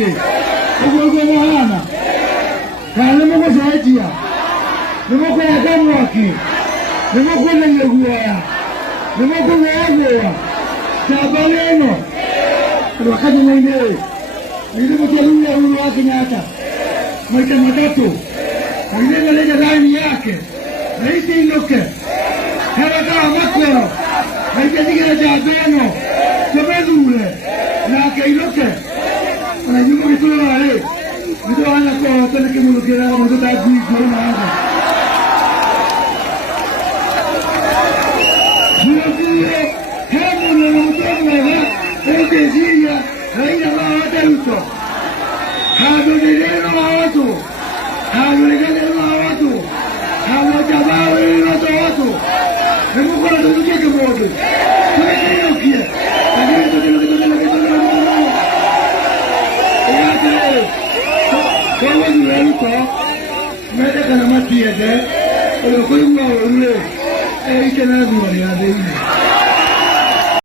Mwanamke. Ugogo mwana. Kana mo kusaidia. Nimo kwa damu wake. Nimo kwa nyeguya. Nimo kwa nyeguya. Sabaleno. Wakati mwingine nilipo kulia huyu wake nyata. Maisha matatu. Mwingine leta ndani yake. Na hii ndoke. Haraka makoro. Maisha tigera jabeno. Tumezule. Na kailoke. Na nyuma kitu wale. Ndio ana kwa tena kimulukira mtu daji kwa hapa. Ndio hapo na mtoto ete zia haina hata uto. Hado neno watu. Hado neno watu. Hado jabao neno watu. Hebu kwa ndugu yake mmoja. Tunaenda kia. Kwa hiyo mede kana makiede, kwa hiyo kwa hiyo ule, ike na dunia ya